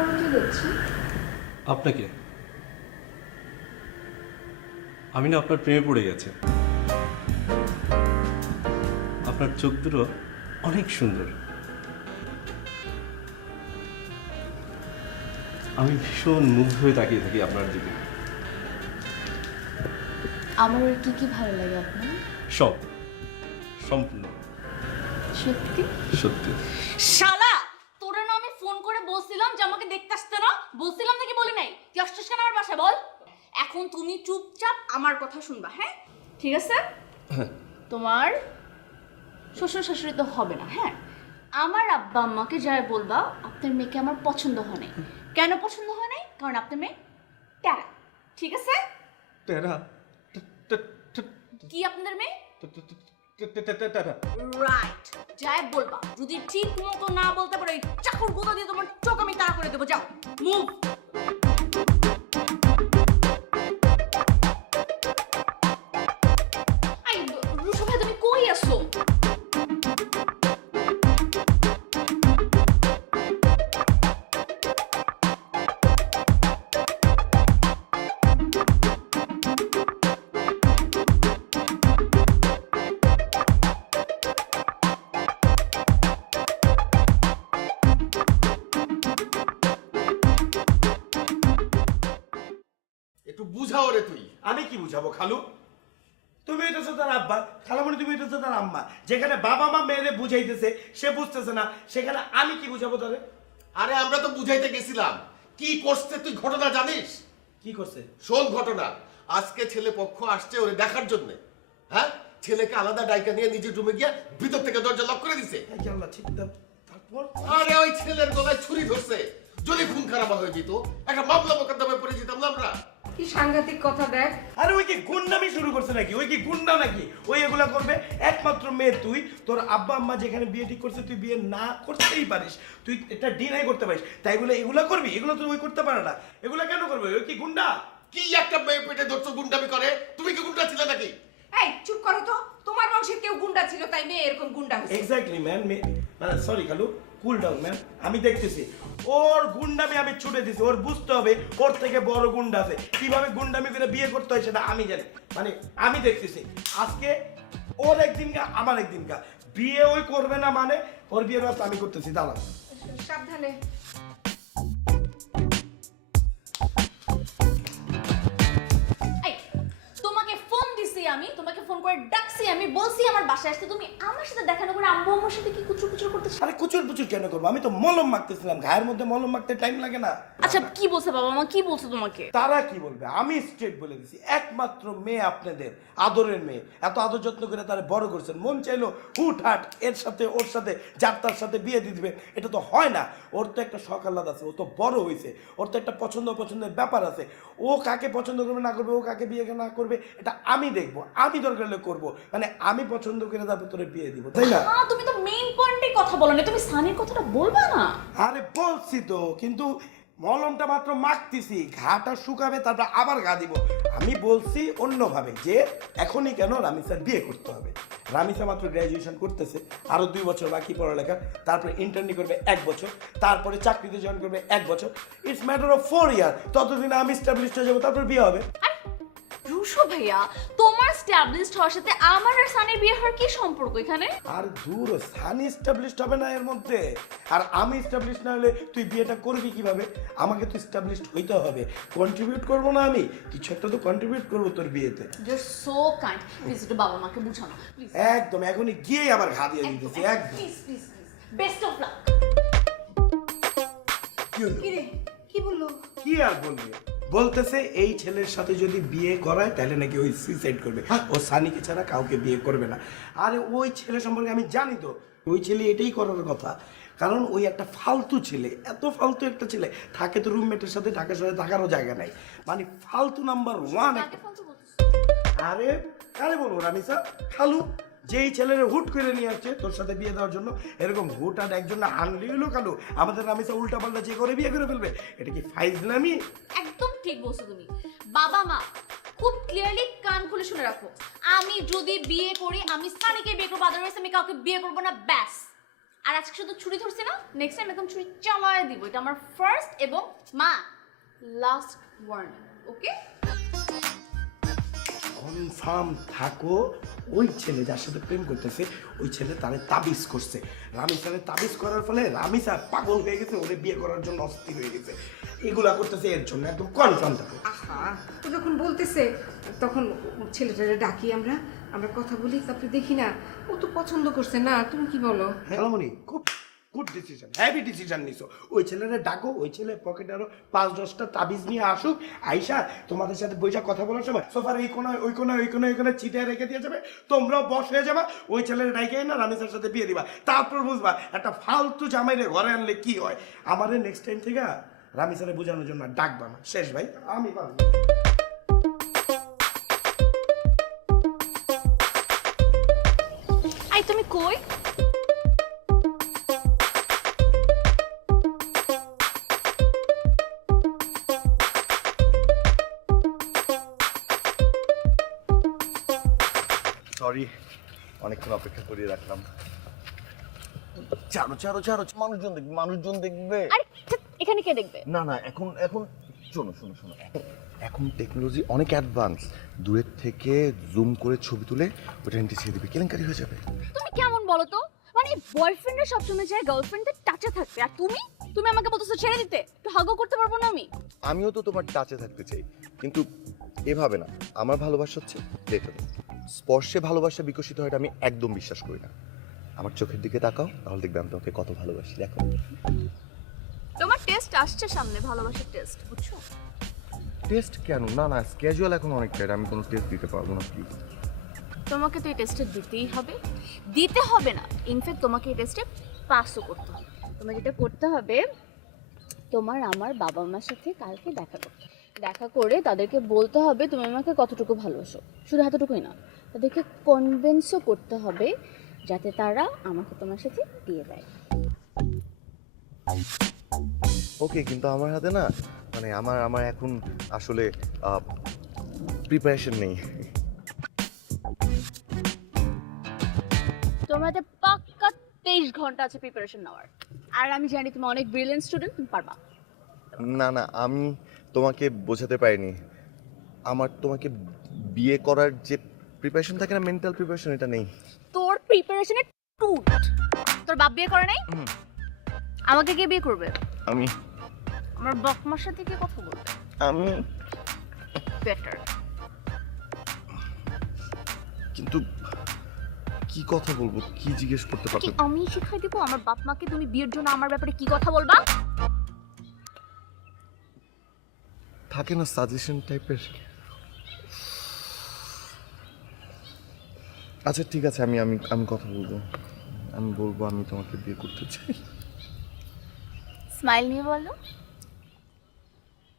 করে কি দেখছেন? আপনাকে আমি না আপনার প্রেমে পড়ে গেছে। আপনার চোখ দুটো অনেক সুন্দর। আমি ভীষণ মুগ্ধ হয়ে তাকিয়ে থাকি আপনার দিকে। আমার আর কি কি ভালো লাগে আপনার? সব, সম্পূর্ণ সত্যি? সত্যি। শালা, তোরা না আমি ফোন করে বলছিলাম যে আমাকে দেখতে আসতে না? বলছিলাম নাকি বলি নাই? তুই আসছিস কেন আমার বাসায় বল? এখন তুমি চুপচাপ আমার কথা শুনবা, হ্যাঁ? ঠিক আছে? তোমার শ্বশুর শাশুড়ি তো হবে না, হ্যাঁ? আমার আব্বা আম্মাকে যাই বলবা আপনার মেয়েকে আমার পছন্দ হয় নাই। কেন পছন্দ হয় নাই? কারণ আপনার মেয়ে ট্যারা। ঠিক আছে? টেরা কি আপনাদের মেয়ে? রাইট, যাই বলবা। যদি ঠিক মতো না বলতে পারো এই চাকুর গুঁতো দিয়ে তোমার চোখ আমি তাড়া করে দেবো। যাও, মুভ। এই রুশো ভাই, তুমি কই আছো? একটু বুঝাও রে তুই। আমি কি বুঝাবো খালু? তুমি হইতেছো তার আব্বা, খালামণি তুমি হইতেছো তার আম্মা। যেখানে বাবা মা মেয়েদের বুঝাইতেছে সে বুঝতেছে না, সেখানে আমি কি বুঝাবো তারে? আরে আমরা তো বুঝাইতে গেছিলাম। কি করছে তুই ঘটনা জানিস? কি করছে? শোন ঘটনা। আজকে ছেলে পক্ষ আসছে ওরে দেখার জন্য। হ্যাঁ, ছেলেকে আলাদা ডাইকা নিয়ে নিজের রুমে গিয়ে ভিতর থেকে দরজা লক করে দিছে। এই যে আল্লাহ, ঠিক তারপর আরে ওই ছেলের গলায় ছুরি ধরছে। যদি খুন খারাপ হয়ে যেত, একটা মামলা মোকদ্দমায় পড়ে যেতাম না আমরা। কি সাংঘাতিক কথা দেখ। আরে ওই কি গুন্ডামি শুরু করছে নাকি? ওই কি গুন্ডা নাকি? ওই এগুলা করবে? একমাত্র মেয়ে তুই, তোর আব্বা আম্মা যেখানে বিয়ে ঠিক করছে তুই বিয়ে না করতেই পারিস, তুই এটা ডিনাই করতে পারিস, তাই বলে এগুলা করবি? এগুলো তুই ওই করতে পারে না। এগুলা কেন করবে? ওই কি গুন্ডা? কি একটা মেয়ে পেটে ধরছো গুন্ডামি করে? তুমি কি গুন্ডা ছিলে নাকি? এই চুপ করো তো, তোমার বংশের কেউ গুন্ডা ছিল তাই মেয়ে এরকম গুন্ডা হয়েছে। এক্স্যাক্টলি ম্যান, মানে সরি খালু, কুল ডাউন ম্যান। আমি দেখতেছি ওর গুন্ডামি আমি ছুটে দিছি। ওর বুঝতে হবে ওর থেকে বড় গুন্ডা আছে। কিভাবে গুন্ডামি করে বিয়ে করতে হয় সেটা আমি জানি। মানে আমি দেখতেছি আজকে ওর একদিনকা আমার একদিনকা বিয়ে ওই করবে না, মানে ওর বিয়ের ব্যবস্থা আমি করতেছি। দাঁড়া, সাবধানে। এই, তোমাকে ফোন দিছি আমি, তোমাকে ফোন করে ডাকছি আমি, বলছি আমার বাসায় আসতে, তুমি আমার সাথে দেখা না করে আম্মু আমার সাথে কি কুচুর কুচুর করতেছ? আরে কুচুর পুচুর কেন করবো? আমি তো মলম মাখতেছিলাম। ঘায়ের মধ্যে মলম মাখতে টাইম লাগে না? আচ্ছা, কি বলছে বাবা মা? কি বলছে তোমাকে? তারা কি বলবে? আমি স্ট্রেট বলে দিছি, একমাত্র মেয়ে আপনাদের, আদরের মেয়ে। এত আদর যত্ন করে তারা বড় করছেন, মন চাইলো হুটহাট এর সাথে ওর সাথে যার তার সাথে বিয়ে দিয়ে দিবেন, এটা তো হয় না। ওর তো একটা শখ আহ্লাদ আছে, ও তো বড় হয়েছে, ওর তো একটা পছন্দ অপছন্দের ব্যাপার আছে। ও কাকে পছন্দ করবে না করবে, ও কাকে বিয়ে না করবে, এটা আমি দেখবো। আমি দরকার হলে করবো, মানে আমি পছন্দ করে তারপর তোরে বিয়ে দিব, তাই না? হ্যাঁ, তুমি তো মেইন পয়েন্টে কথা বলো না, তুমি সানির কথাটা বলবা না? আরে বলছি তো, কিন্তু মলমটা মাত্র মাখতেছি, ঘাটা শুকাবে তারপর আবার ঘা দিব। আমি বলছি অন্যভাবে যে এখনই কেন রামিসার বিয়ে করতে হবে। রামিসা মাত্র গ্র্যাজুয়েশন করতেছে, আরো 2 বছর বাকি পড়ালেখা, তারপরে ইন্টার্নি করবে 1 বছর, তারপরে চাকরিতে জয়েন করবে 1 বছর। ইটস ম্যাটার অফ 4 ইয়ার। ততদিন আমি স্টাবলিশড হয়ে যাবো, তারপর বিয়ে হবে। রুশো ভাইয়া, তোমার স্ট্যাবলিশড হওয়ার সাথে আমার আর সানির বিয়ে হওয়ার কি সম্পর্ক এখানে? আর দূর, সানি স্টাবলিশড হবে না এর মধ্যে। আর আমি স্টাবলিশড না হলে তুই বিয়েটা করবি কিভাবে? আমাকে তো স্টাবলিশড হইতে হবে, কন্ট্রিবিউট করবো না আমি? কিছু একটা তো কন্ট্রিবিউট করবো তোর বিয়েতে। You are so kind. Please একটু বাবা মাকে বুঝানো প্লিজ। একদম, এখনই গিয়ে আবার ঘা দিয়ে দিতেছি একদম। Please please please, best of luck. কি হলো? কি রে, কি বললো? কি আর বলবে? বলতেছে এই ছেলের সাথে যদি বিয়ে করায় তাহলে নাকি ওই সুইসাইড করবে, ও সানিকে ছাড়া কাউকে বিয়ে করবে না। আরে ওই ছেলে সম্পর্কে আমি জানি তো, ওই ছেলে এটাই করার কথা। কারণ ওই একটা ফালতু ছেলে, এত ফালতু একটা ছেলে থাকে তো রুমমেটের সাথে, ঢাকা শহরে থাকারও জায়গা নাই, মানে ফালতু নাম্বার 1 একটা। আরে কারে বলবো রামিসা, খালু যেই ছেলের হুট করে নিয়ে আসছে তোর সাথে বিয়ে দেওয়ার জন্য, এরকম হুট আর একজন না আনলি হলো খালু, আমাদের রামিসা উল্টা পাল্টা যে করে বিয়ে করে ফেলবে, এটা কি ফাইজলামি? একদম ঠিক বলছো তুমি। বাবা মা খুব ক্লিয়ারলি কান খুলে শুনে রাখো, আমি যদি বিয়ে করি আমি সানিকে বিয়ে করবো, আদারওয়াইজ আমি কাউকে বিয়ে করবো না, ব্যাস। আর আজকে শুধু ছুরি ধরছি না, নেক্সট টাইম এখন ছুরি চালায় দিব। এটা আমার ফার্স্ট এবং মা লাস্ট ওয়ার্নিং, ওকে? কনফার্ম থাকো ওই ছেলে যার সাথে প্রেম করতেছে ওই ছেলে তারে তাবিজ করছে। রামিসারে তাবিজ করার ফলে রামিসা পাগল হয়ে গেছে, ওরে বিয়ে করার জন্য অস্থির হয়ে গেছে। এগুলা করতেছে এর জন্য, একদম কনফার্ম থাকো। আহা, ও যখন বলতেছে তখন ছেলেটারে ডাকি আমরা, আমরা কথা বলি, তারপরে দেখি না ও তো পছন্দ করছে না। তুমি কি বলো? হ্যালোমনি, খুব গুড ডিসিশন, হ্যাভি ডিসিশন নিছো। ওই ছেলেরে ডাকো, ওই ছেলে পকেটে আরো 5-10টা তাবিজ নিয়ে আসুক। আইসা তোমাদের সাথে বইসা কথা বলার সময় সোফার এই কোনায় ওই কোনায় ওই কোনায় ওই কোনায় ছিটিয়ে রেখে দিয়ে যাবে, তোমরাও বস হয়ে যাবা। ওই ছেলের ডাইকে না রামিসার সাথে বিয়ে দিবা, তারপর বুঝবা একটা ফালতু জামাইরে ঘরে আনলে কি হয়। আমারে নেক্সট টাইম থেকে রামিসারে বোঝানোর জন্য ডাকবা না। শেষ ভাই, আমি পারবো। আই তুমি কই? সরি, অনেকক্ষণ অপেক্ষা করিয়ে রাখলাম। ছাড়ো ছাড়ো ছাড়ো, মানুষজন দেখবে, মানুষজন দেখবে। আরে ধ্যাৎ, এখানে কে দেখবে? না না, এখন এখন শোনো শোনো শোনো, এখন টেকনোলজি অনেক অ্যাডভান্স। দূরের থেকে জুম করে ছবি তুলে ওটা নিতে ছেড়ে দিবে, কেলেঙ্কারি হয়ে যাবে। তুমি কেমন বলো তো? মানে বয়ফ্রেন্ডের সবসময় চায় গার্লফ্রেন্ডের টাচে থাকতে, আর তুমি তুমি আমাকে বলতেছো ছেড়ে দিতে? একটু হাগও করতে পারবো না আমি? আমিও তো তোমার টাচে থাকতে চাই, কিন্তু এভাবে না। আমার ভালোবাসা হচ্ছে লেটার, স্পর্শে ভালোবাসা বিকশিত হয়, এটা আমি একদম বিশ্বাস করি না। আমার চোখের দিকে তাকাও, তাহলে দেখবে আমি তোমাকে কত ভালোবাসি। দেখো, তোমার টেস্ট আসছে সামনে, ভালোবাসার টেস্ট, বুঝছো? টেস্ট কেন? না না, ক্যাজুয়াল এখন অনেক টাইট, আমি কোনো টেস্ট দিতে পারবো না। প্লিজ, তোমাকে তো এই টেস্টে দিতেই হবে। দিতে হবে না, ইনফ্যাক্ট তোমাকে এই টেস্টে পাসও করতে হবে। তোমাকে যেটা করতে হবে, তোমার আমার বাবা মার সাথে কালকে দেখা করতে হবে। দেখা করে তাদেরকে বলতে হবে তুমি আমাকে কতটুকু ভালোবাসো। শুধু এতটুকুই না, তাদেরকে কনভিন্সও করতে হবে যাতে তারা আমাকে তোমার সাথে দিয়ে দেয়। ওকে, কিন্তু আমার হাতে না, মানে আমার এখন আসলে প্রিপারেশন নেই। তোমার হাতে পাক্কা 23 ঘন্টা আছে প্রিপারেশন নেওয়ার। আর আমি জানি তুমি অনেক ব্রিলিয়েন্ট স্টুডেন্ট, তুমি পারবা। না না, আমি তোমাকে বোঝাতে পারিনি। আমার তোমাকে বিয়ে করার যে প্রিপারেশন থাকে না, মেন্টাল প্রিপারেশন, এটা নেই। তোর প্রিপারেশনে টুট। তোর বাপ বিয়ে করে নাই? আমাকে কে বিয়ে করবে? আমি আমার বকমার সাথে কি কথা বলবে? আমি বেটার। কিন্তু কি কথা বলবো, কি জিজ্ঞেস করতে কি পারতো? আমি শিখাই দিব আমার বাপ মাকে তুমি বিয়ের জন্য আমার ব্যাপারে কি কথা বলবা? থাকে না সাজেশন টাইপের। আচ্ছা ঠিক আছে, আমি আমি আমি কথা বলবো। আমি বলবো আমি তোমাকে বিয়ে করতে চাই। স্মাইল নিয়ে বলো,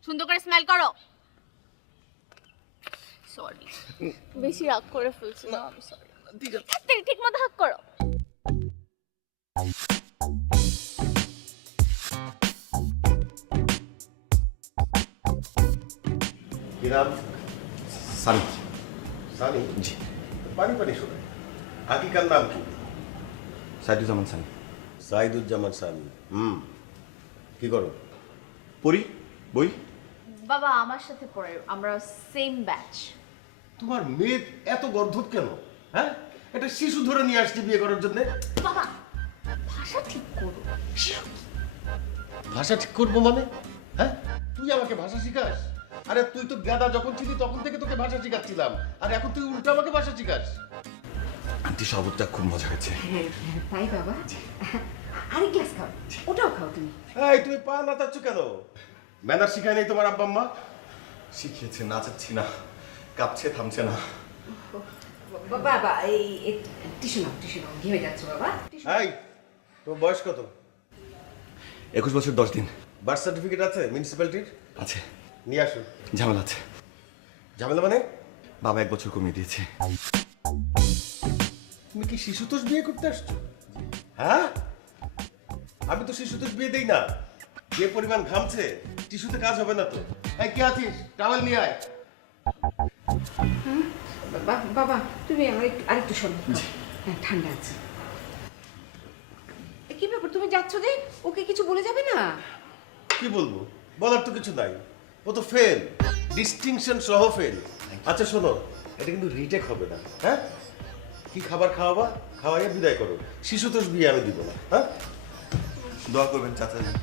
সুন্দর করে স্মাইল করো। সরি, বেশি রাগ করে ফেলছি না, আমি সরি। ঠিক আছে, ঠিক মতো হাক করো। কি নাম? সানি। সানি? জি। পানি পানি শোনে। হাকিকার নাম কি? সাইদুজ্জামান সানি। সাইদুজ্জামান সানি। কি করো? পড়ি বই। বাবা আমার সাথে পড়ে, আমরা সেম ব্যাচ। তোমার মেয়ে এত গর্ধব কেন? হ্যাঁ, একটা শিশু ধরে নিয়ে আসছি বিয়ে করার জন্য। বাবা ভাষা ঠিক করো। ভাষা ঠিক করবো মানে? হ্যাঁ, তুই আমাকে ভাষা শিখাস? আরে তুই তো গাদা যখন ছিলি তখন থেকে তোকে ভাষা শিখাচ্ছিলাম, আর এখন তুই উল্টো আমাকে ভাষা শিখাস। আন্টি, শরবতটা খুব মজা হয়েছে। তাই বাবা? আরেক গ্লাস খাও, ওটাও খাও তুমি। এই তুমি পা নাচাচ্ছ কেন? ম্যানার শিখায় নেই তোমার আব্বা আম্মা? শিখিয়েছে, নাচাচ্ছি না, কাঁপছে, থামছে না। বাবা এই টিস্যু নাও, টিস্যু নাও, ঘেমে যাচ্ছ বাবা। এই তোর বয়স কত? 21 বছর 10 দিন। বার্থ সার্টিফিকেট আছে মিউনিসিপ্যালিটির? আছে। নিয়ে আসুন। ঝামেলা আছে। ঝামেলা মানে? বাবা 1 বছর কমিয়ে দিয়েছে। তুমি কি শিশুতোষ বিয়ে করতে আসছো? হ্যাঁ, আমি তো শিশুতোষ বিয়ে দেই না। যে পরিমাণ ঘামছে টিস্যুতে কাজ হবে না তো। এই কে আছিস? টাওয়েল নিয়ে আয়। বাবা তুমি আমার আরেকটু শরবত খাও। হ্যাঁ, ঠান্ডা আছে। যাচ্ছ যে ওকে কিছু বলে যাবে না? কি বলবো, বলার তো কিছু নাই। ও তো ফেল, ডিস্টিংশন সহ ফেল। আচ্ছা শোনো, এটা কিন্তু রিটেক হবে না, হ্যাঁ? কি খাবার খাওয়াবা, খাওয়াইয়া বিদায় করো। শিশুতোষ বিয়ে আমি দিব না, হ্যাঁ? দোয়া করবেন চাচাজি।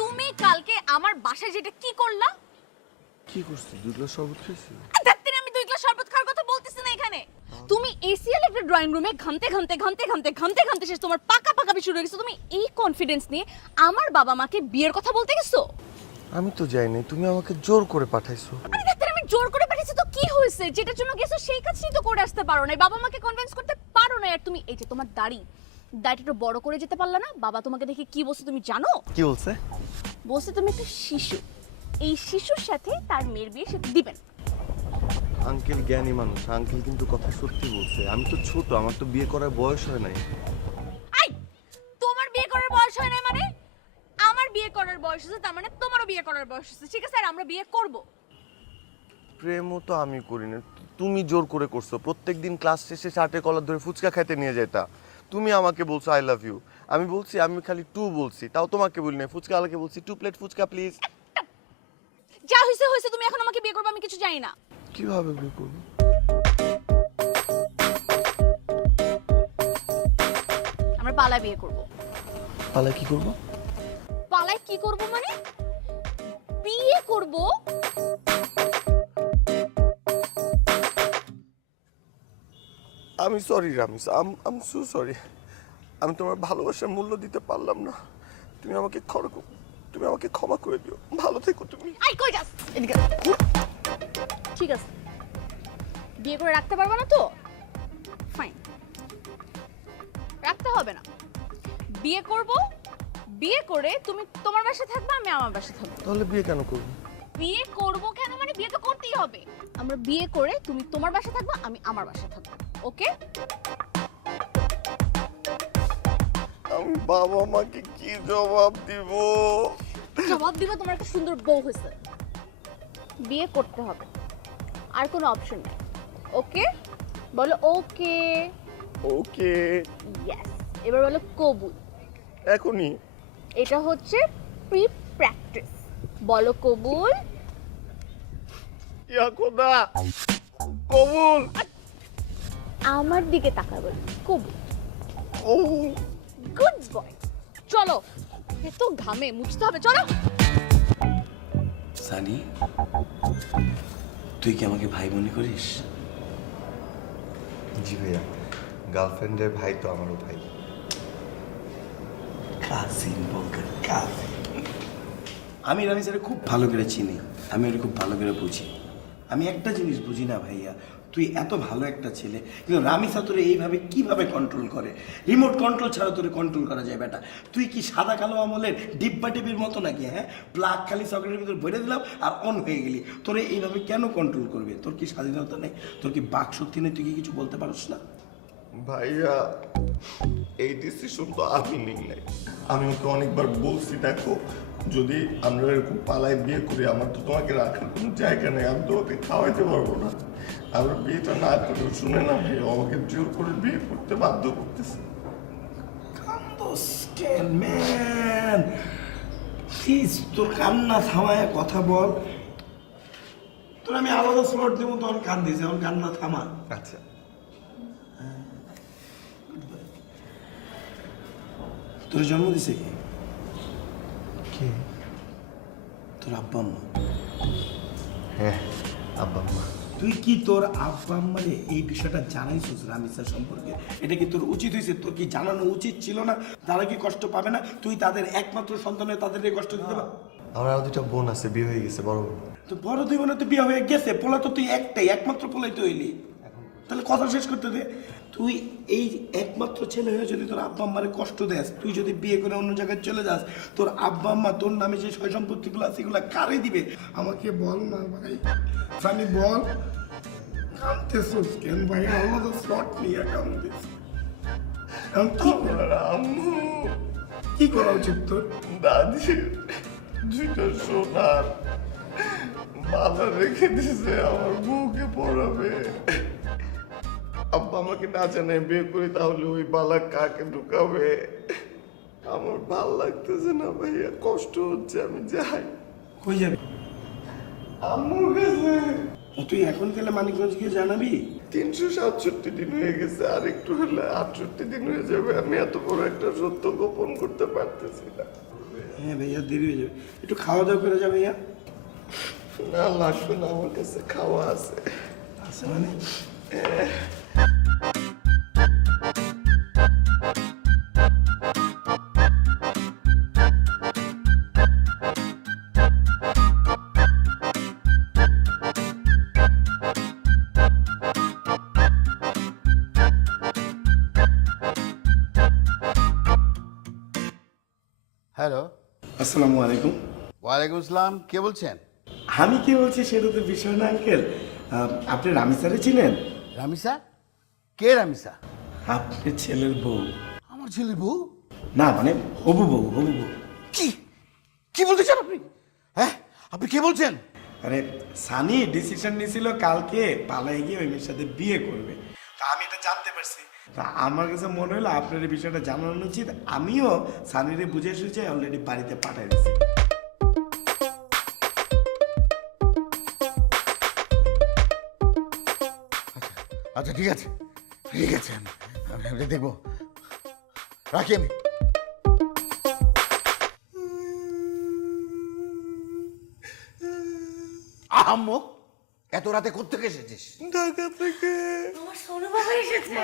তুমি কালকে আমার বাসায় যেটা কি করলা? কি করছি? 2 গ্লাস শরবত খেয়েছি। দেখতে আমি 2 গ্লাস শরবত খাওয়ার কথা বলতেছি না এখানে। তুমি এসিএল একটা ড্রয়িং রুমে ঘামতে শেষ তোমার পাকা শুরু হয়ে গেছে। তুমি এই কনফিডেন্স নিয়ে আমার বাবা মাকে বিয়ের কথা বলতে গেছো? আমি তো যাই নাই, তুমি আমাকে জোর করে পাঠাইছো। আরে দেখতে আমি জোর করে পাঠিয়েছি তো কি হয়েছে? যেটার জন্য গেছো সেই কাজই তো করে আসতে পারো না, বাবা মাকে কনভিন্স করতে পারো না। আর তুমি এই যে তোমার দাড়িটা একটু বড় করে যেতে পারলা না? বাবা তোমাকে দেখে কি বলছে তুমি জানো? কি বলছে? বলছে তুমি একটা শিশু, এই শিশুর সাথে তার মেয়ের বিয়ে সাথে দিবেন। আঙ্কেল জ্ঞানী মানুষ, আঙ্কেল কিন্তু কথা সত্যি বলছে। আমি তো ছোট, আমার তো বিয়ে করার বয়স হয় নাই। আই, তোমার বিয়ে করার বয়স হয় নাই মানে? আমার বিয়ে করার বয়স হয়েছে, তার মানে তোমারও বিয়ে করার বয়স হয়েছে। ঠিক আছে, আর আমরা বিয়ে করব। প্রেমও তো আমি করি না, তুমি জোর করে করছো। প্রত্যেকদিন ক্লাস শেষে শার্টের কলার ধরে ফুচকা খাইতে নিয়ে যেতা। তুমি আমাকে বলছো আই লাভ ইউ, আমি বলছি, আমি খালি 2 বলছি, তাও তোমাকে বলি না। ফুচকা আলাকে বলছি 2 প্লেট ফুচকা প্লিজ। যা হয়েছে হয়েছে, তুমি এখন আমাকে বিয়ে করবে আমি কিছু জানি না। কিভাবে বিয়ে করবো? আমরা পালায় বিয়ে করব। পালা কি করবো? পালায় কি করব মানে? বিয়ে করব। আমি সরি রামিস, আম সো সরি। আমি তোমার ভালোবাসার মূল্য দিতে পারলাম না। তুমি আমাকে ক্ষমা করে দিও। ভালো থেকো তুমি। আই কই যাস? এদিকে। ঠিক আছে, বিয়ে করে রাখতে পারবে না তো? ফাইন, রাখতে হবে না। বিয়ে করব, বিয়ে করে তুমি তোমার বাসায় থাকবে, আমি আমার বাসায় থাকবো। তাহলে বিয়ে কেন করবো? বিয়ে করব কেন মানে? বিয়ে তো করতেই হবে। আমরা বিয়ে করে তুমি তোমার বাসায় থাকবে, আমি আমার বাসায় থাকবো। ওকে? আমি বাবা মাকে কি জবাব দিব? জবাব দিবা তোমার একটা সুন্দর বউ হয়েছে। বিয়ে করতে হবে, আর কোনো অপশন নেই। ওকে বলো। ওকে ওকে। ইয়েস, এবার বলো কবুল। এখনই? এটা হচ্ছে প্রি প্র্যাকটিস। বলো কবুল। ইয়া খোদা, কবুল। আমার দিকে তাকায় বলো কবুল। কবুল। Good boy. চলো, এত ঘামে মুছতে হবে, চলো। সানি, তুই কি আমাকে ভাই মনে করিস? জি ভাইয়া, গার্লফ্রেন্ডের ভাই তো আমারও ভাই। কাজিন বলতে কাজিন। আমি রামিসারে খুব ভালো করে চিনি, আমি ওরা খুব ভালো করে বুঝি। আমি একটা জিনিস বুঝি না ভাইয়া, তুই এত ভালো একটা ছেলে, কিন্তু রামিসা তোরে এইভাবে কিভাবে কন্ট্রোল করে? রিমোট কন্ট্রোল ছাড়া তোরে কন্ট্রোল করা যায় বেটা? তুই কি সাদা কালো আমলের ডিব্বা টিভির মতো নাকি? হ্যাঁ, প্লাগ খালি সকেটের ভিতর ভরে দিলাম আর অন হয়ে গেলি। তোরে এইভাবে কেন কন্ট্রোল করবে? তোর কি স্বাধীনতা নেই? তোর কি বাক শক্তি নেই? তুই কি কিছু বলতে পারস না? ভাইয়া, এই ডিসিশন তো আমি নিই নাই। আমি ওকে অনেকবার বলছি, দেখো যদি আমরা এরকম পালায় বিয়ে করি, আমার তো তোমাকে রাখার কোনো জায়গা নেই, আমি তোমাকে খাওয়াইতে পারবো না। আমরা বিয়েটা না করে, শুনে না ভাই, আমাকে জোর করে বিয়ে করতে বাধ্য করতেছে। ম্যান প্লিজ, তোর কান্না থামায় কথা বল। তোর আমি আলাদা স্লট দেবো, তখন কান দিয়েছে, এখন কান্না থামা। আচ্ছা। তোর জন্ম দিছে কে? কে? তোর আব্বা আম্মা। হ্যাঁ, আব্বা আম্মা। তুই কি তোর আব্বা আম্মারে এই বিষয়টা জানাইছিস রামিসার সম্পর্কে? এটা কি তোর উচিত হয়েছে? তোর কি জানানো উচিত ছিল না? তারা কি কষ্ট পাবে না? তুই তাদের একমাত্র সন্তানের তাদের এই কষ্ট দিতে পার? আমার আরো 2টা বোন আছে, বিয়ে হয়ে গেছে, বড় বোন। তো বড় দুই বোনের তো বিয়ে হয়ে গেছে, পোলা তো তুই একটাই, একমাত্র পোলাই তো হইলি। তাহলে কথা শেষ করতে দে। তুই এই একমাত্র ছেলে হয়ে যদি তোর আব্বা আম্মারে কষ্ট দেস, তুই যদি বিয়ে করে অন্য জায়গায় চলে যাস, তোর আব্বা আম্মা তোর নামে যে সয় সম্পত্তিগুলো আছে এগুলো কারে দিবে? আমাকে বল না ভাই, সানি বল। কামতেছিস কেন ভাই? আলাদা স্লট নিয়ে কামতেছিস। এখন কি করা উচিত তোর? দাদির 2টা সোনার মালা রেখে দিছে আমার বউকে পড়াবে। আব্বা আমাকে না জানায় বিয়ে করি, তাহলে ওই বালা কাকে ঢুকাবে? আমার ভাল লাগতেছে না ভাইয়া, কষ্ট হচ্ছে, আমি যাই। কই যাবে? আম্মুর কাছে। ও তুই এখন তাহলে মানিকগঞ্জ গিয়ে জানাবি? 367 দিন হয়ে গেছে, আর একটু হলে 68 দিন হয়ে যাবে। আমি এত বড় একটা সত্য গোপন করতে পারতেছি না। হ্যাঁ ভাইয়া, দেরি হয়ে যাবে, একটু খাওয়া দাওয়া করে যাবে ভাইয়া। না লাগবে না, আমার কাছে খাওয়া আছে। আছে মানে? হ্যালো, আসসালামু আলাইকুম। ওয়ালাইকুম আসসালাম। কে বলছেন? আমি কি বলছি সেটা তো বিষয় না আঙ্কেল। আপনি রামি স্যারে ছিলেন? রামিসা? কে রামিসা? আপনার ছেলের বউ। আমার ছেলের বউ? না মানে হবু বউ, হবু বউ। কি কি বলতে চান আপনি? হ্যাঁ, আপনি কে বলছেন? আরে সানি ডিসিশন নিয়েছিল কালকে পালায় গিয়ে ওই মেয়ের সাথে বিয়ে করবে। তা আমি এটা জানতে পারছি, তা আমার কাছে মনে হলো আপনার এই বিষয়টা জানানো উচিত। আমিও সানিরে বুঝে এসেছি, অলরেডি বাড়িতে পাঠিয়ে দিচ্ছি। আচ্ছা ঠিক আছে, ঠিক আছে, আমি দেখবো। রাখি আমি। আহাম্মো, এত রাতে কোত্থেকে এসেছিস? ঢাকা থেকে। আমার সোনু বাবা এসেছে।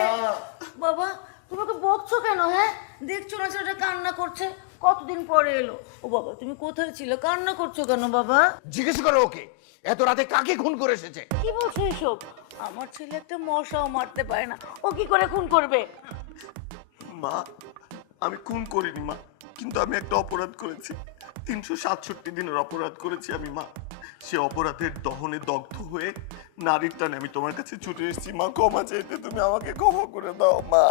বাবা তোমাকে বকছো কেন? হ্যাঁ, দেখছো না ছেলেটা কান্না করছে, কতদিন পরে এলো। ও বাবা, তুমি কোথায় ছিলে? কান্না করছো কেন বাবা? জিজ্ঞেস করো ওকে, এত রাতে কাকে খুন করে এসেছে? কি বলছো এসব? আমার ছেলে একটা মশাও মারতে পারে না, ও কি করে খুন করবে? মা, আমি খুন করিনি মা, কিন্তু আমি একটা অপরাধ করেছি। 367 দিনের অপরাধ করেছি আমি মা। সে অপরাধের দহনে দগ্ধ হয়ে নারীর টানে আমি তোমার কাছে ছুটে এসেছি মা। ক্ষমা চাইতে, তুমি আমাকে ক্ষমা করে দাও মা।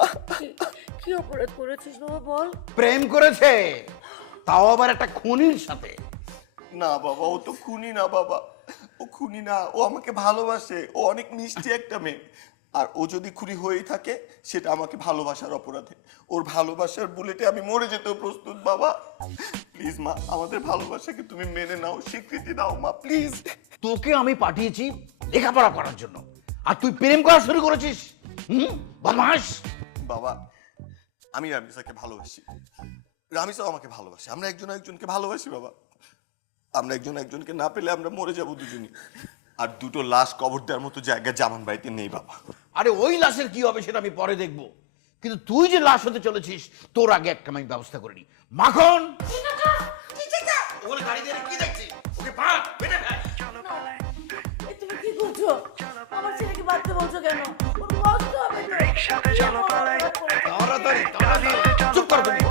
কি অপরাধ করেছিস বাবা বল? প্রেম করেছে, তাও আবার একটা খুনির সাথে। না বাবা, ও তো খুনি না বাবা, ও খুনি না, ও আমাকে ভালোবাসে। ও অনেক মিষ্টি একটা মেয়ে, আর ও যদি খুনি হয়েই থাকে সেটা আমাকে ভালোবাসার অপরাধে। ওর ভালোবাসার বুলেটে আমি মরে যেতেও প্রস্তুত বাবা। প্লিজ মা, আমাদের ভালোবাসাকে তুমি মেনে নাও, স্বীকৃতি দাও মা, প্লিজ। তোকে আমি পাঠিয়েছি লেখাপড়া করার জন্য, আর তুই প্রেম করা শুরু করেছিস। বদমাস! বাবা, আমি রামিসাকে ভালোবাসি, রামিসাও আমাকে ভালোবাসে। আমরা একজন একজনকে ভালোবাসি বাবা। আমরা একজন একজনকে না পেলে আমরা মরে যাবো দুজনই। আর দুটো লাশ কবর দেওয়ার মতো জায়গা জামান বাড়িতে নেই বাবা। আরে ওই লাশের কি হবে সেটা আমি পরে দেখব, কিন্তু তুই যে লাশ হতে চলেছিস তোর আগে একটা আমি ব্যবস্থা করে নি। মাখন! এই তুমি কি করছো? আমার ছেলেকে বাঁচতে বলছো কেন? ওর কষ্ট হবে তো। তাড়াতাড়ি তাড়াতাড়ি চুপ কর তুমি।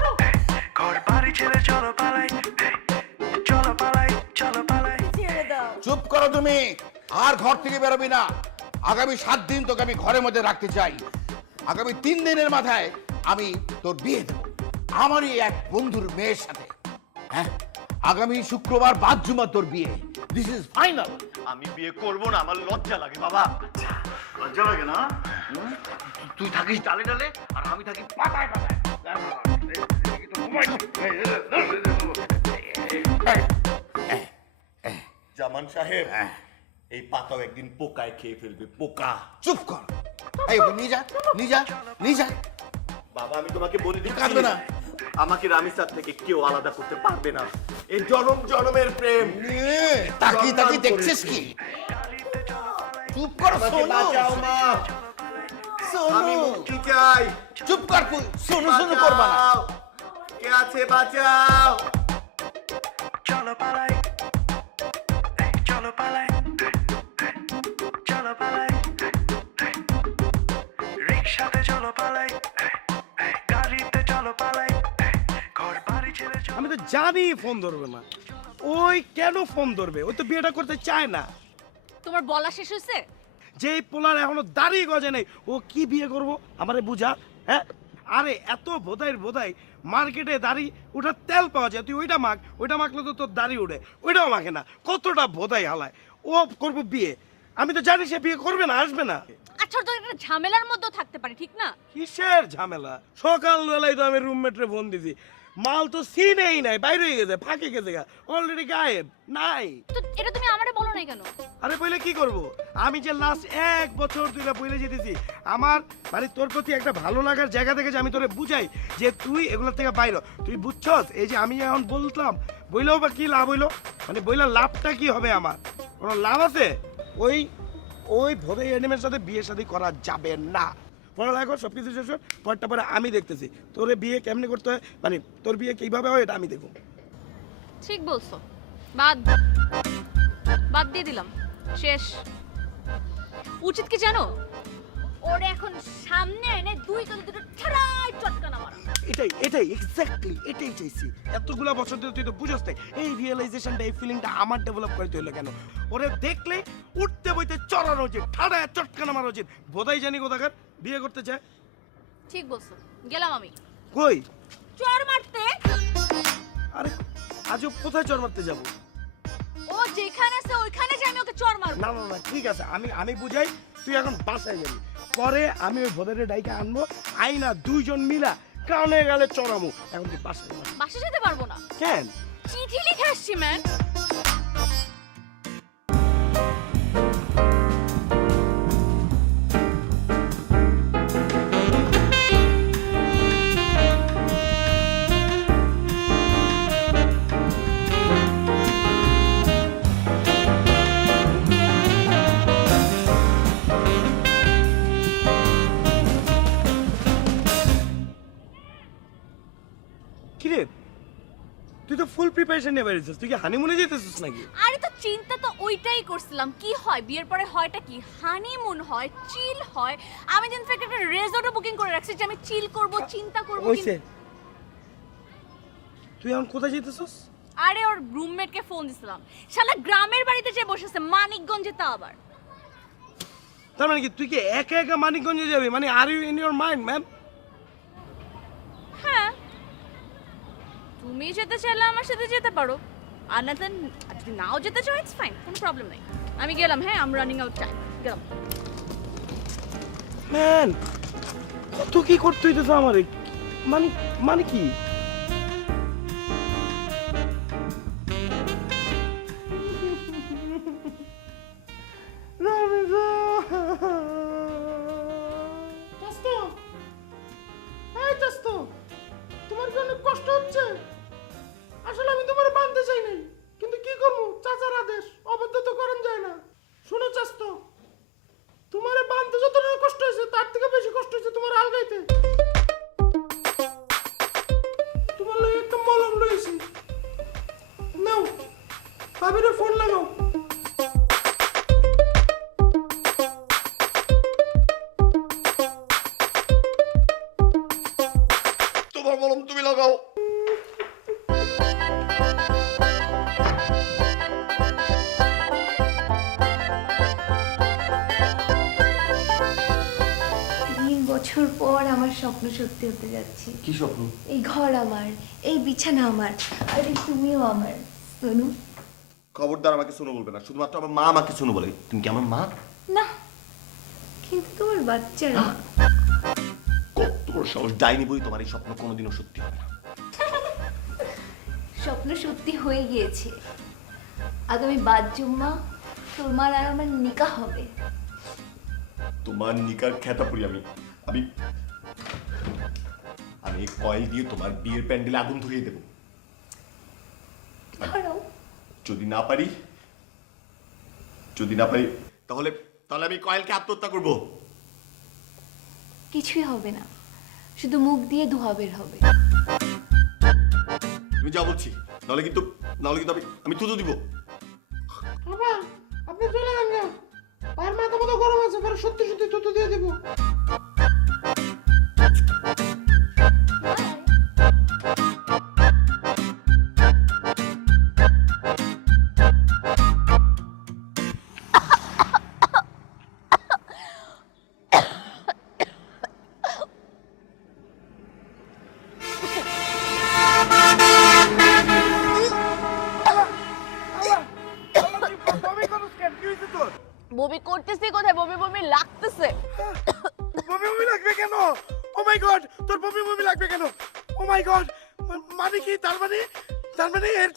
ছেড়ে দাও। চুপ করো তুমি, আর ঘর থেকে বেরোবি না। আগামী 7 দিন তোকে আমি ঘরের মধ্যে রাখতে চাই। আগামী 3 দিনের মাথায় আমি তোর বিয়ে দেবো আমারই এক বন্ধুর মেয়ের সাথে। হ্যাঁ, আগামী শুক্রবার বাদ জুমা তোর বিয়ে। This is final. আমি বিয়ে করবো না, আমার লজ্জা লাগে বাবা। লজ্জা লাগে না? তুই থাকিস ডালে ডালে আর আমি থাকি পাতায় পাতায়। জামান সাহেব, এই পাতাও একদিন পোকায় খেয়ে ফেলবে, পোকা। চুপ কর। এই ওকে নিয়ে যা, নিয়ে যা, নিয়ে যা। বাবা, আমি তোমাকে বলে দিচ্ছি, কাঁদবে না। আমাকে রামিসার থেকে কেউ আলাদা করতে পারবে না। এই জনম জনমের প্রেম। তাকি তাকি দেখছিস কি? চুপ কর আমাকে সোনু। বাঁচাও মা, সোনু আমি মুক্তি চাই। চুপ কর তুই। সোনু সোনু করবা না। বাঁচাও। কে আছে বাঁচাও। চলো পালাই, চলো পালাই, চলো পালাই, রিক্সাতে চলো পালাই, গাড়িতে চলো পালাই, ঘর বাড়ি ছেড়ে চলো। আমি তো জানি ফোন ধরবে না। ওই কেন ফোন ধরবে? ওই তো বিয়েটা করতে চায় না। তোমার বলা শেষ হয়েছে? যে পোলার এখনো দাড়ি গজে নেই, ও কি বিয়ে করবো? আমারে বুঝা। হ্যাঁ, আরে এত বোধাই মার্কেটে দাড়ি ওঠার তেল পাওয়া যায়, তুই ওইটা মাখলে তো তোর দাড়ি উঠে, ওইটাও মাখে না, কতটা বোধাই হালায়। ও করবো বিয়ে, আমি তো জানি সে বিয়ে করবে না, আসবে না। আচ্ছা তো একটা ঝামেলার মধ্যেও থাকতে পারে, ঠিক না? কিসের ঝামেলা? সকালবেলায় তো আমি রুমমেটরে ফোন দিছি, মাল তো সিনেই নাই, বাইরে হয়ে গেছে, ফাঁকে গেছে, অলরেডি গায়েব নাই। তো এটা তুমি আমারে বলো নাই কেন? আরে বলে কি করব, আমি যে লাস্ট 1 বছর ধরে বলে যেতেছি আমার মানে তোর প্রতি একটা ভালো লাগার জায়গা থেকে, যে আমি তোরে বুঝাই যে তুই এগুলোর থেকে বাইরে, তুই বুঝছস? এই যে আমি এখন বলতাম, বইলেও বা কি লাভ হইলো, মানে বইলে লাভটা কি হবে? আমার কোনো লাভ আছে? ওই ভোরে এনিমের সাথে বিয়ে শাদী করা যাবে না। পড়ালেখা সব কিছু শেষ, পরটা পরে আমি দেখতেছি তোরে বিয়ে কেমনি করতে হয়, মানে তোর বিয়ে কিভাবে হয় এটা আমি দেখব। ঠিক বলছো, বাদ দিয়ে দিলাম, শেষ। উচিত কি জানো, ওরে এখন সামনে এনে দুই কালে দুটো ঠাড়াই চটকানা মারা। এটাই এক্স্যাক্টলি এটাই চাইছি। এতগুলা বছর ধরে তুই তো বুঝছ না এই রিয়েলাইজেশনটা, এই ফিলিংটা আমার ডেভেলপ করতে হইলো কেন? ওরে দেখলে উঠতে বইতে চড়ানো উচিত, ঠাড়ায় চটকানা মারা উচিত। বোধাই জানি কোথাকার বিয়ে করতে চায়। ঠিক বলছো, গেলাম আমি। কই? চর মারতে। আরে আজও কোথায় চড় মারতে যাবো? ও যেখানে আছে ওইখানে যে আমি ওকে চর মারবো। না ঠিক আছে, আমি বুঝাই, তুই এখন বাসায় যাবি, পরে আমি ওই ভোরের ডাইকে আনবো, আইনা দুইজন মিলা কানে গেলে চড়ামু। এখন তুই বাসায় যা। বাসা যেতে পারবো না। কেন? চিঠি লিখে আসছি ম্যান। কিরে, তুই তো ফুল প্রিপারেশন নিয়ে বেরিয়েছিস, তুই কি হানিমুনে যেতেছিস নাকি? আরে তো চিন্তা তো ওইটাই করছিলাম, কি হয় বিয়ের পরে হয়টা কি, হানিমুন হয়, চিল হয়। আমি ইনফ্যাক্ট একটা রিসর্টও বুকিং করে রাখছি যে আমি চিল করব, চিন্তা করব। ওইসে তুই এখন কোথায় যেতেছিস? আরে ওর রুমমেটকে ফোন দিছিলাম, শালা গ্রামের বাড়িতে যে বসেছে, মানিকগঞ্জে তা আবার। তার মানে কি তুই কি একা একা মানিকগঞ্জে যাবি? মানে are you in your mind ma'am? হ্যাঁ, তুমি যেতে চাইলে আমার সাথে যেতে পারো, আর না দেন যদি নাও যেতে চাও ইটস ফাইন, কোনো প্রবলেম নাই। আমি গেলাম, হ্যাঁ, আম রানিং আউট টাইম, গেলাম। ম্যান কত কি করতে হইতেছে আমারে, মানে কি? তোমার কি অনেক কষ্ট হচ্ছে? আসলে আমি তোমার বাঁধতে চাই নাই, কিন্তু কি করবো, চাচার আদেশ, অবাধ্য তো করেন যায় না। শুনো চাস্তো, তোমার বাঁধতে যতটা কষ্ট হয়েছে তার থেকে বেশি কষ্ট হয়েছে তোমার আলগাইতে। তোমার লাগে একটা মলম রয়েছে, নাও ভাবিরে ফোন লাগাও। তোমার মলম তুমি লাগাও। বছর পর আমার স্বপ্ন সত্যি হতে যাচ্ছে। কি স্বপ্ন? এই ঘর আমার, এই বিছানা আমার, আর এই তুমিও আমার। সোনু, খবরদার আমাকে শোনো বলবে না, শুধুমাত্র আমার মা আমাকে শোনো বলে। তুমি কি আমার মা? না, কিন্তু তোমার বাচ্চার মা। কত বড় সাহস! ডাইনি বই, তোমার এই স্বপ্ন কোনোদিনও সত্যি হবে না। স্বপ্ন সত্যি হয়ে গিয়েছে। আগামী 5 জুম্মা তোমার আর আমার নিকাহ হবে। তোমার নিকার খেতা পড়ি আমি আমি আমি কয়েল দিয়ে তোমার বিয়ের প্যান্ডেলে আগুন ধরিয়ে দেব। ধরো, যদি না পারি তাহলে আমি কয়েলকে আত্মহত্যা করব। কিছুই হবে না, শুধু মুখ দিয়ে ধোয়া বের হবে। তুমি যা বলছি, নাহলে কিন্তু আমি থুতু দিব। বাবা আপনি চলে যান না, আর মাথা মতো গরম আছে, পরে সত্যি সত্যি থুতু দিয়ে দেব। মাই গড, তোর বমি বমি লাগবে কেন? ও মাই গড, মানে কি? তার মানে এর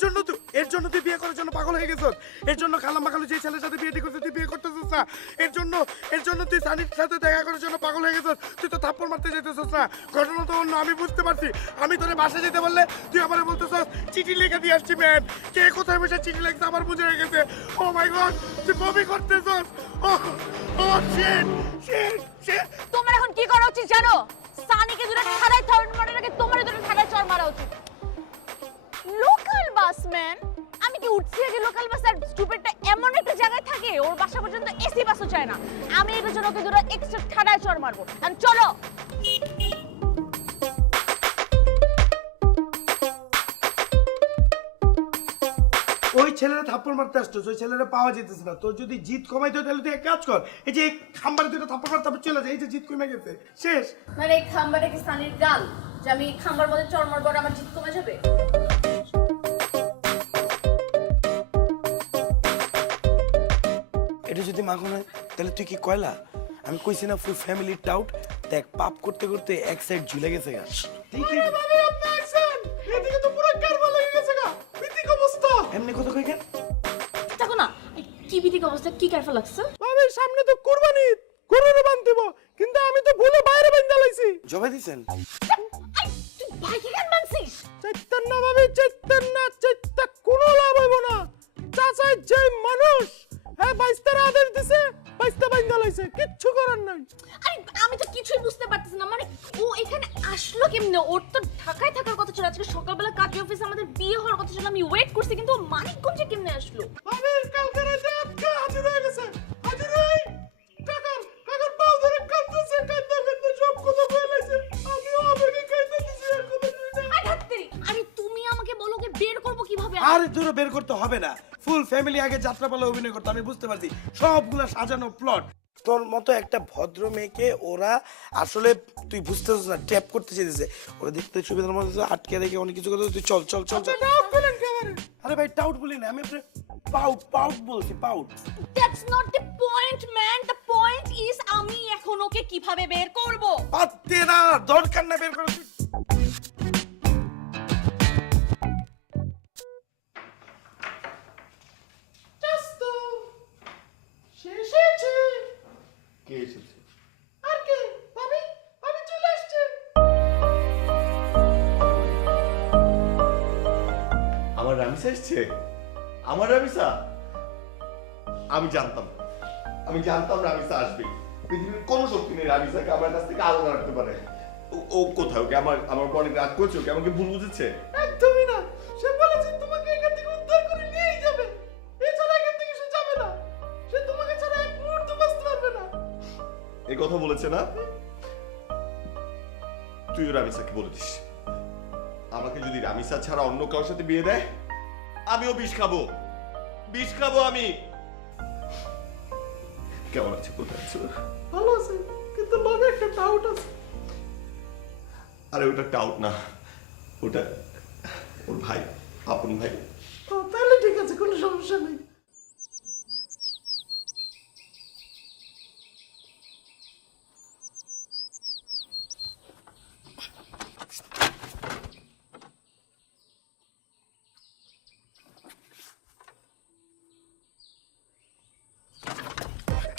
জন্য তুই বিয়ে করার জন্য পাগল হয়ে গেছস? এর জন্য খালাম্মা খালু যে ছেলের সাথে বিয়ে করছিস তুই বিয়ে করতেছিস না? এর জন্য তুই সানির সাথে দেখা করার জন্য পাগল হয়ে গেছস? তুই তো থাপ্পড় মারতে যেতেছস না? ঘটনা তো অন্য, আমি বুঝতে পারছি। আমি তোরে বাসা যেতে বললে তুই আমারে বলতেছস চিঠি লিখে দিয়ে আসছি ম্যান। কে কোথায় বসে চিঠি লিখতে আমার বুঝে হয়ে গেছে। ও মাই গড, তুই বমি করতেছস। ও শিট শিট শিট। তোমার এখন কি করা উচিত জানো? সানিকে দুটো ঠাড়ায় চড় মারার আগে তোমার দুটো ঠাড়ায় চড় মারা উচিত। লোকাল বাসম্যান, আমি কি উঠছি আগে লোকাল বাস? আর স্টুপিডটা এমন একটা জায়গায় থাকে ওর বাসা পর্যন্ত এসি বাসও চায় না। আমি এটার জন্য ওকে দুটো এক্সট্রা ঠাড়ায় চড় মারবো। আর চলো। ওই ছেলেরা থাপ্পড় মারতে আসতো, ওই ছেলেরা পাওয়া যেতেছে না। তোর যদি জিত কমাইতে হয় তাহলে তুই এক কাজ কর, এই যে খাম্বারে দুটো থাপ্পড় মার, তারপর চলে যায়। এই যে জিত কমে গেছে, শেষ। মানে এই খাম্বাটা কি সানির গাল যে আমি খাম্বার মধ্যে চড় মারবো আর আমার জিত কমে যাবে? এটা যদি মাখন হয় তাহলে তুই কি কয়লা? আমি কইছি না ফুল ফ্যামিলি টাউট, দেখ পাপ করতে করতে এক সাইড ঝুলে গেছে গা। এমনি কত কই কেন? দেখো না কি বিধিক অবস্থা, কি কেয়ারফুল লাগছে। ভাবি সামনে তো কুরবানি, গরুরে বানতেব, কিন্তু আমি তো ভুলে বাইরে বান্ধা লাইছি। জবাই দিছেন? তুই বাইকে কেন বানছিস? চৈতন না ভাবি, চৈতন না, চৈত্য কোনো লাভ হইব না। চাচাই যে মানুষ, হ্যাঁ বাইস্তার আদেশ দিছে, বাইস্তা বান্ধা লাইছে, কিচ্ছু করার নাই। আরে আমি তো কিছুই বুঝতে পারতেছি না, মানে ও এখানে আসলো কেমনে? ওর তো ঢাকায় থাকার কথা ছিল, আজকে সকালবেলা কাজী অফিসে আমাদের বিয়ে হওয়ার কথা ছিল, আমি ওয়েট করছি, কিন্তু ও মানিকগঞ্জে কেমনে আসলো? ভাবি কালকে রাতে আজকে হাজির হয়ে গেছে, হাজির হই কাকার পাও ধরে কাঁদতেছে, কাঁদতে সব কথা বলে লাইছে। আমিও আবেগে কাঁদতে দিছি, আর কথা শুনি না। আরে তুমি আমাকে বলো যে বের করব কিভাবে? আরে দূরে বের করতে হবে না, ফুল ফ্যামিলি আগে যাত্রাপালা অভিনয় করতে। আমি বুঝতে পারছি সবগুলা সাজানো প্লট। তোর মতো একটা ভদ্র মেয়েকে ওরা আসলে তুই বুঝতেছিস না, ট্যাপ করতে চেয়েছে। ওরা দেখতে সুবিধার মধ্যে আটকে রেখে অনেক কিছু করতে। তুই চল চল চল চল। আরে ভাই টাউট বলি না, আমি আপনার পাউট বলছি, pout. That's not the point man, the point is আমি এখন ওকে কিভাবে বের করব? পাত্তে না, দরকার না বের করা। কে এসেছে? আর কে? ভাবি চলে আসছে। আমার রামিসা এসছে? আমার রামিসা? আমি জানতাম রামিসা আসবে। পৃথিবীর কোনো শক্তি নেই রামিসাকে আমার কাছ থেকে আলাদা রাখতে পারে। ও কোথায়? ওকে আমার অনেক রাগ করছে, ওকে আমাকে ভুল বুঝেছে। একদমই না, সে বলেছে তোমাকে এখান থেকে উদ্ধার করে নিয়েই যাবে, এছাড়া এখান থেকে সে যাবে না। সে তোমাকে ছাড়া এক মুহূর্ত বাঁচতে পারবে না। এই কথা বলেছে না? তুইও রামিসাকে বলে দিস, আমাকে যদি রামিসা ছাড়া অন্য কারোর সাথে বিয়ে দেয় আমিও বিষ খাবো আমি। কেমন আছে? কোথায় আছো? ভালো আছে, কিন্তু লগে একটা ডাউট আছে। আরে ওটা টাউট না, ওটা ওর ভাই, আপন ভাই। তাহলে ঠিক আছে, কোনো সমস্যা নেই।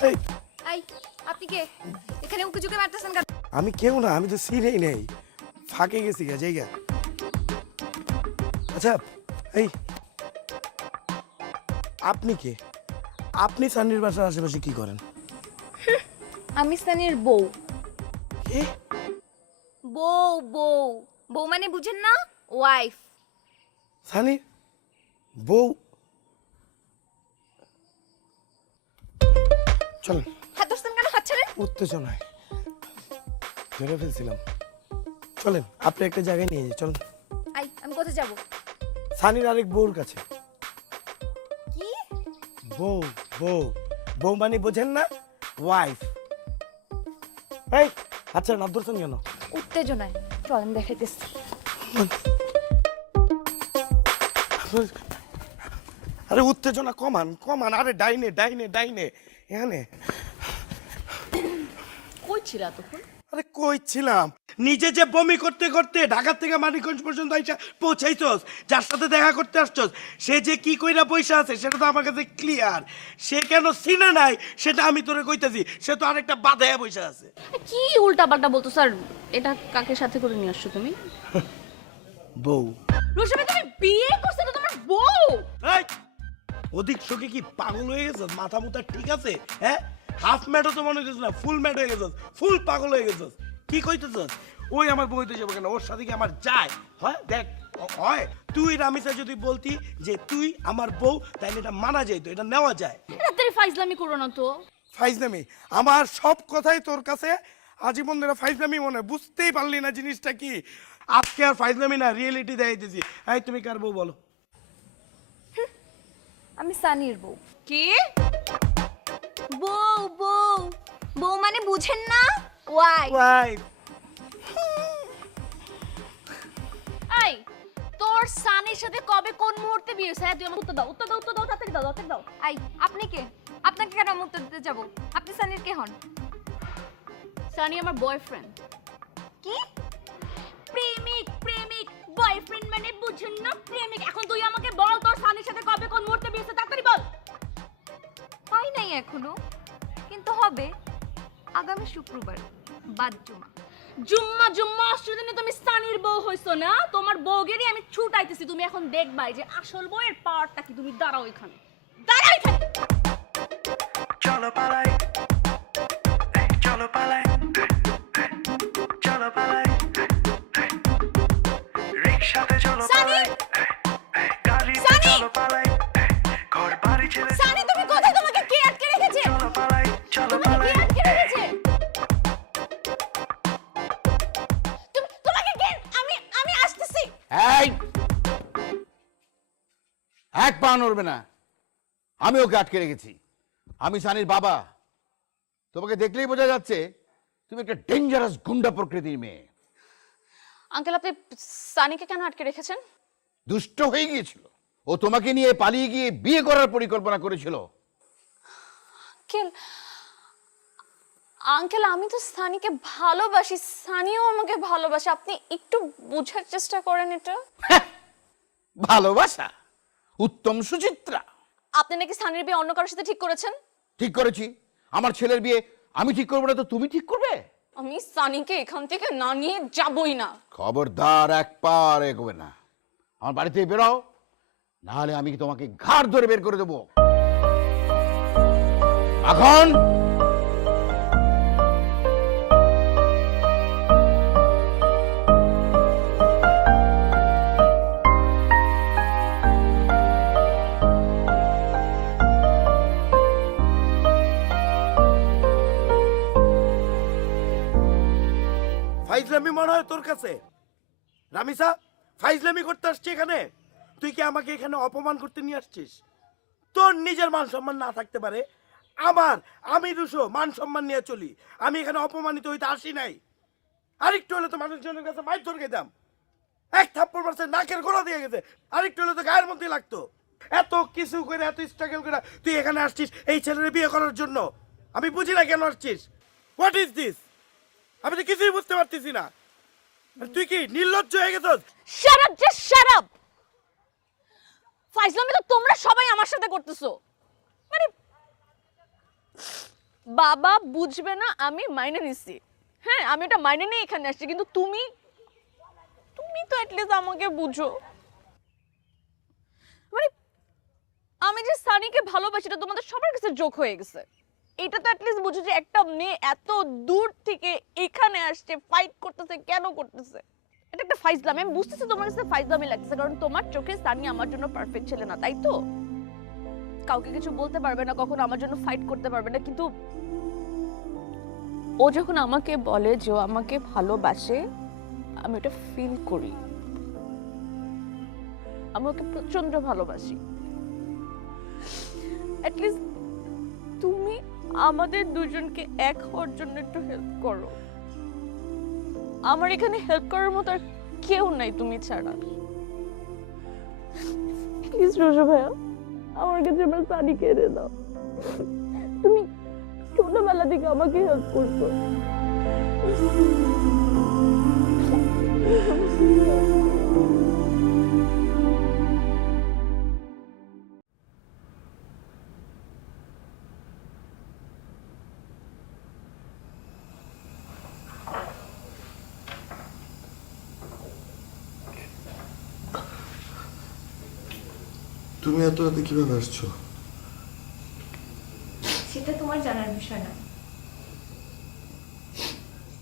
এই এই আপনি কে? এখানে উকি ঝুঁকে মারতেছেন কেন? আমি কেউ না, আমি তো সিনেই নেই, ফাঁকে গেছি গা জায়গা। আচ্ছা এই আপনি কে? আপনি সান্নির বাসার আশেপাশে কি করেন? আমি সানির বউ। কে? বউ মানে বুঝেন না? ওয়াইফ। সানির বউ? চলেন। হাত ধরছেন কেন? হাত ছেড়ে। উত্তেজনায় ধরে ফেলছিলাম। চলেন আপনি একটা জায়গায় নিয়ে যাই, চলেন। আমি কোথায় যাব? সানির আরেক বউর কাছে। কি? বউ মানে বোঝেন না? ওয়াইফ। এই আচ্ছা নাম ধরছেন কেন? উত্তেজনায়। চল আমি দেখাইতেছি। আরে উত্তেজনা কমান। আরে ডাইনে এখানে। কই ছিল তখন? আরে আরে কইছিলাম নিজে যে বমি করতে করতে ঢাকা থেকে মানিকগঞ্জ পর্যন্ত আইসা পৌঁছাইছস, যার সাথে দেখা করতে আসছস, সে যে কি কইরা পয়সা আছে সেটা তো আমার কাছে ক্লিয়ার। সে কেন সিনে নাই সেটা আমি তোরে কইতাছি, সে তো আরেকটা বাধায়া পয়সা আছে। কি উল্টাপাল্টা বলতো স্যার? এটা কাকে সাথে করে নিয়ে আসছো তুমি? বউ। রোশাবে তুমি বিয়ে করছো তো তোমার বউ? এই, অধিক শোকে কি পাগল হয়ে গেছস? মাথা মুথা ঠিক আছে? হ্যাঁ, হাফ ম্যাডও তো মনে হইতেছ না, ফুল ম্যাড হয়ে গেছস, ফুল পাগল হয়ে গেছস। কি কইতেছস? ওই আমার বইতে যাবো কেন? ওর সাথে কি আমার যায়? হয় দেখ, হয় তুই রামিসা যদি বলতি যে তুই আমার বউ, তাইলে এটা মানা যাইতো, এটা নেওয়া যায়। রাতের ফাইজলামি করো না তো। ফাইজলামি? আমার সব কথাই তোর কাছে আজীবন ধরে ফাইজলামি মনে, বুঝতেই পারলি না জিনিসটা কি। আজকে আর ফাইজলামি না, রিয়েলিটি দেখাইতেছি। এই তুমি কার বউ বলো? আমি সানির বউ। কি? বউ বউ বউ মানে বুঝেন না? ওয়াই ওয়াইফ। এই তোর সানির সাথে কবে কোন মুহূর্তে বিয়ে হয়েছে? তুই আমাকে উত্তর দাও, উত্তর দাও, উত্তর দাও, তাড়াতাড়ি দাও, তাড়াতাড়ি দাও। আই আপনি কে? আপনাকে কেন আমি উত্তর দিতে যাব? আপনি সানির কে হন? সানি আমার বয়ফ্রেন্ড। কি? প্রেমিক, প্রেমিক। বয়ফ্রেন্ড মানে বুঝুন না, প্রেমিক। এখন তুই আমাকে বল তোর সানির সাথে কবে কোন মুহূর্তে বিয়ে হয়েছে, তাড়াতাড়ি বল। হয় নাই এখনো, কিন্তু হবে আগামী শুক্রবার বাদ জুমা। জুম্মা জুম্মা অষ্টদিনে তুমি সানির বউ হইছো না? তোমার বউগেরই আমি ছুটাইতেছি। তুমি এখন দেখবাই যে আসল বউয়ের পাওয়ারটা কি। তুমি দাঁড়াও এখানে, দাঁড়াও এখানে। চলো পালাই, চলো পালাই, চলো পালাই, রিক্সাতে চলো পালাই, গাড়িতে চলো পালাই, ঘর বাড়ি ছেড়ে সানি তুমি কোথায়? তোমাকে কে আটকে রেখেছে? চলো পালাই, চলো তোমাকে পালাই। কে আটকে রেখেছে? তোমাকে কে? আমি আসতেছি। এই এক পা নড়বে না, আমি ওকে আটকে রেখেছি। আমি সানির বাবা। তোমাকে দেখলেই বোঝা যাচ্ছে তুমি একটা ডেঞ্জারাস গুন্ডা প্রকৃতির মেয়ে। আঙ্কেল আপনি সানিকে কেন আটকে রেখেছেন? দুষ্ট হয়ে গিয়েছিল, ও তোমাকে নিয়ে পালিয়ে গিয়ে বিয়ে করার পরিকল্পনা করেছিল। আঙ্কেল আঙ্কেল আমি তো সানিকে ভালোবাসি, সানিও আমাকে ভালোবাসে। আপনি একটু বোঝার চেষ্টা করেন এটা। ভালোবাসা? উত্তম সুচিত্রা। আপনি নাকি সানির বিয়ে অন্য কারোর সাথে ঠিক করেছেন? ঠিক করেছি। আমার ছেলের বিয়ে আমি ঠিক করবো না তো তুমি ঠিক করবে? আমি সানিকে এখান থেকে না নিয়ে যাবই না। খবরদার এক পার এগোবে না। আমার বাড়ি থেকে বেরো, নাহলে আমি তোমাকে ঘাড় ধরে বের করে দেবো। এখন ফাইজলামি মনে হয় তোর কাছে? রামিসা, ফাইজলামি করতে আসছি এখানে? তুই কি আমাকে এখানে অপমান করতে নিয়ে আসছিস? তোর নিজের মান সম্মান না থাকতে পারে, আমি রুশো মান সম্মান নিয়ে চলি। আমি এখানে অপমানিত হইতে আসি নাই। আরেকটু হলে তো মানুষজনের কাছে মাইর ধরে গেতাম। এক থাপ্পড় মারছে, নাকের গোড়া দিয়ে গেছে। আরেকটু হলে তো গায়ের মধ্যে লাগতো। এত কিছু করে, এত স্ট্রাগল করে তুই এখানে আসছিস এই ছেলের বিয়ে করার জন্য। আমি বুঝি না কেন আসছিস। What is this? আমি তো কিছুই বুঝতে পারতেছি না। আর তুই কি নির্লজ্জ হয়ে গেছিস? Shut up, just shut up. ফাইজলামি তো তোমরা সবাই আমার সাথে করতেছো। মানে বাবা বুঝবে না, আমি মাইনে নিছি। হ্যাঁ আমি এটা মাইনে নিয়ে এখানে আসছি, কিন্তু তুমি তো অ্যাটলিস্ট আমাকে বুঝো। মানে আমি যে সানিকে ভালোবাসি এটা তোমাদের সবার কাছে জোক হয়ে গেছে। এটা তো অ্যাটলিস্ট বুঝো যে একটা মেয়ে এত দূর থেকে এখানে আসছে, ফাইট করতেছে, কেন করতেছে? এটা একটা ফাইজলামি। আমি বুঝতেছি তোমার কাছে ফাইজলামি লাগতেছে, কারণ তোমার চোখে সানি আমার জন্য পারফেক্ট ছেলে না, তাই তো? কাউকে কিছু বলতে পারবে না, কখনো আমার জন্য ফাইট করতে পারবে না, কিন্তু ও যখন আমাকে বলে যে ও আমাকে ভালোবাসে, আমি এটা ফিল করি। আমি ওকে প্রচন্ড ভালোবাসি। অ্যাটলিস্ট তুমি আমাদের দুজনকে এক হওয়ার জন্য একটু হেল্প করো। আমার এখানে হেল্প করার মতো আর কেউ নাই তুমি ছাড়া। প্লিজ রোজা ভাইয়া, আমার কাছে আমার সানিকে এনে দাও। তুমি ছোটবেলা থেকে আমাকে হেল্প করছো, তুমি এত রাতে কিভাবে আসছো? সেটা তোমার জানার বিষয় না।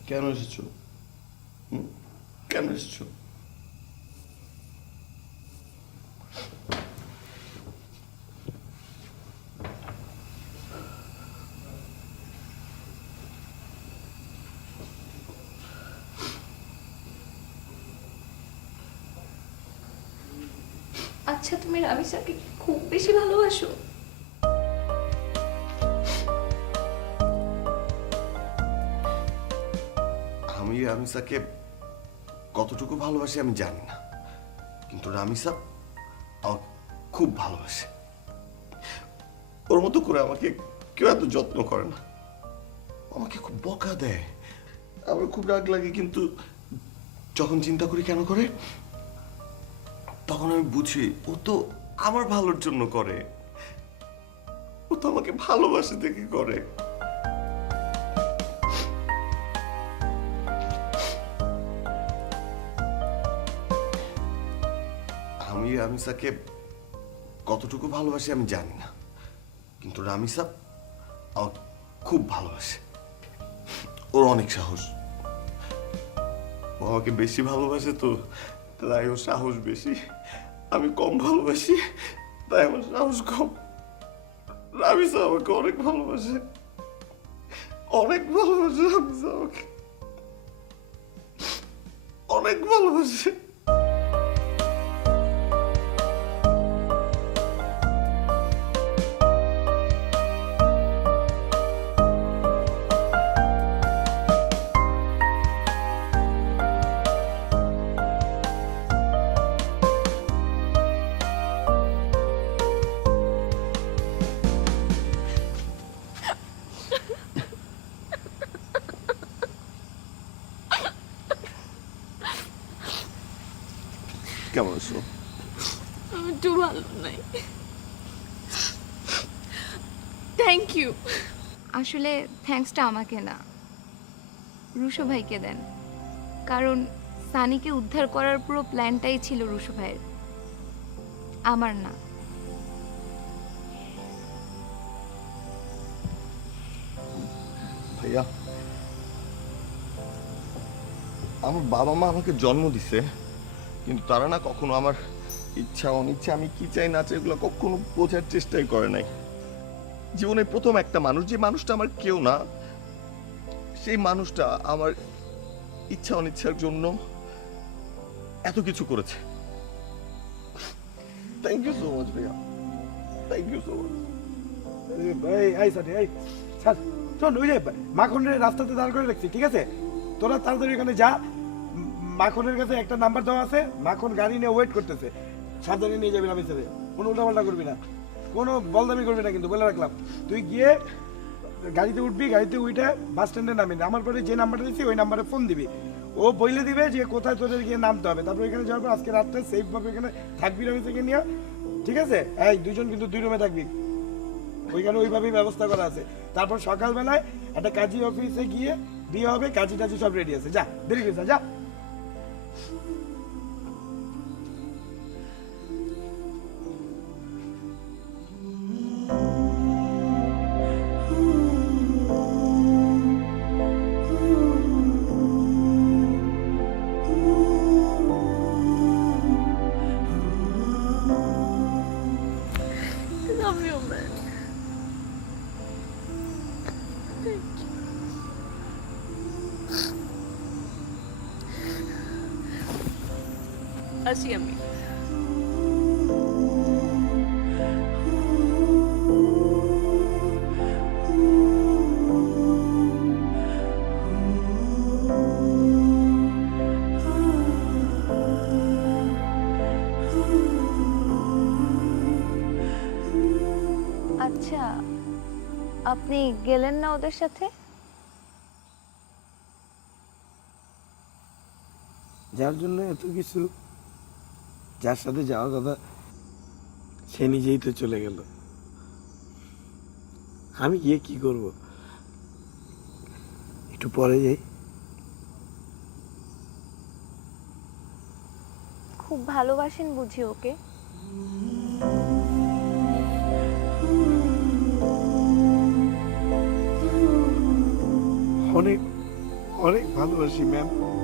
কেন এসেছো? কেন এসেছো? আচ্ছা, তুমি রামিসাকে খুব বেশি ভালোবাসো? আমি রামিসাকে কতটুকু ভালোবাসি আমি জানি না, কিন্তু রামিসা আমাকে খুব ভালোবাসে। ওর মতো করে আমাকে কেউ এত যত্ন করে না, আমাকে খুব বকা দেয়, আমার খুব রাগ লাগে, কিন্তু যখন চিন্তা করি কেন করে, তখন আমি বুঝি ও তো আমার ভালোর জন্য করে, ও তো আমাকে ভালোবাসে দেখে করে। আমি রামিসাকে কতটুকু ভালোবাসি আমি জানি না, কিন্তু রামিসা আমাকে খুব ভালোবাসে। ওর অনেক সাহস, ও আমাকে বেশি ভালোবাসে, তো তাই ওর সাহস বেশি। আমি কম ভালোবাসি, তাই আমার সাহস কম। রামিসা আমাকে অনেক ভালোবাসে, অনেক ভালোবাসে। রামিসা আমাকে অনেক ভালোবাসে। কেমন আছো? আমি একটু ভালো নাই। Thank you. আসলে থ্যাঙ্কসটা আমাকে না, রুশো ভাইকে দেন। কারণ সানিকে উদ্ধার করার পুরো প্ল্যানটাই ছিল রুশো ভাইয়ের, আমার না। ভাইয়া, আমার বাবা মা আমাকে জন্ম দিছে, কিন্তু তারা না কখনো আমার ইচ্ছা অনিচ্ছা, আমি কি চাই না চাই, এগুলো কখনো বোঝার চেষ্টাই করে নাই। জীবনে প্রথম একটা মানুষ, যে মানুষটা আমার কেউ না, সেই মানুষটা আমার ইচ্ছা অনিচ্ছার জন্য এত কিছু করেছে। থ্যাংক ইউ সো মাচ ভাইয়া, থ্যাংক ইউ সো মাচ। শোন, ওই যে মাখনের রাস্তাতে দাঁড় করে রাখছি, ঠিক আছে? তোরা তাড়াতাড়ি ওখানে যা, মাখনের কাছে একটা নাম্বার দেওয়া আছে, মাখন গাড়ি নিয়ে ওয়েট করতেছে, সাবধানে নিয়ে যাবি রামিসারে, কোনো উল্টাপাল্টা করবি না, কোনো বলদামি করবি না, কিন্তু বলে রাখলাম। তুই গিয়ে গাড়িতে উঠবি, গাড়িতে উঠে বাস স্ট্যান্ডে নামবি, নামার পরে যে নাম্বারটা দিচ্ছি ওই নাম্বারে ফোন দিবি, ও বলে দিবে যে কোথায় তোদের গিয়ে নামতে হবে। তারপর এখানে যাওয়ার পর আজকে রাতটা সেফভাবে এখানে থাকবি রামিসাকে নিয়ে, ঠিক আছে? এই দুজন কিন্তু 2 রুমে থাকবি, ওইখানে ওইভাবেই ব্যবস্থা করা আছে। তারপর সকালবেলায় একটা কাজী অফিসে গিয়ে বিয়ে হবে, কাজী টাজি সব রেডি আছে, যা, দেরি করিস না, যা। Love you, man. আসি আমি। আচ্ছা, আপনি গেলেন না ওদের সাথে? যার জন্য এত কিছু, যার সাথে যাওয়ার কথা সে নিজেই তো চলে গেল। আমি গিয়ে কি করব? একটু পরে যাই। খুব ভালোবাসেন বুঝি ওকে? অনেক অনেক ভালোবাসি ম্যাম।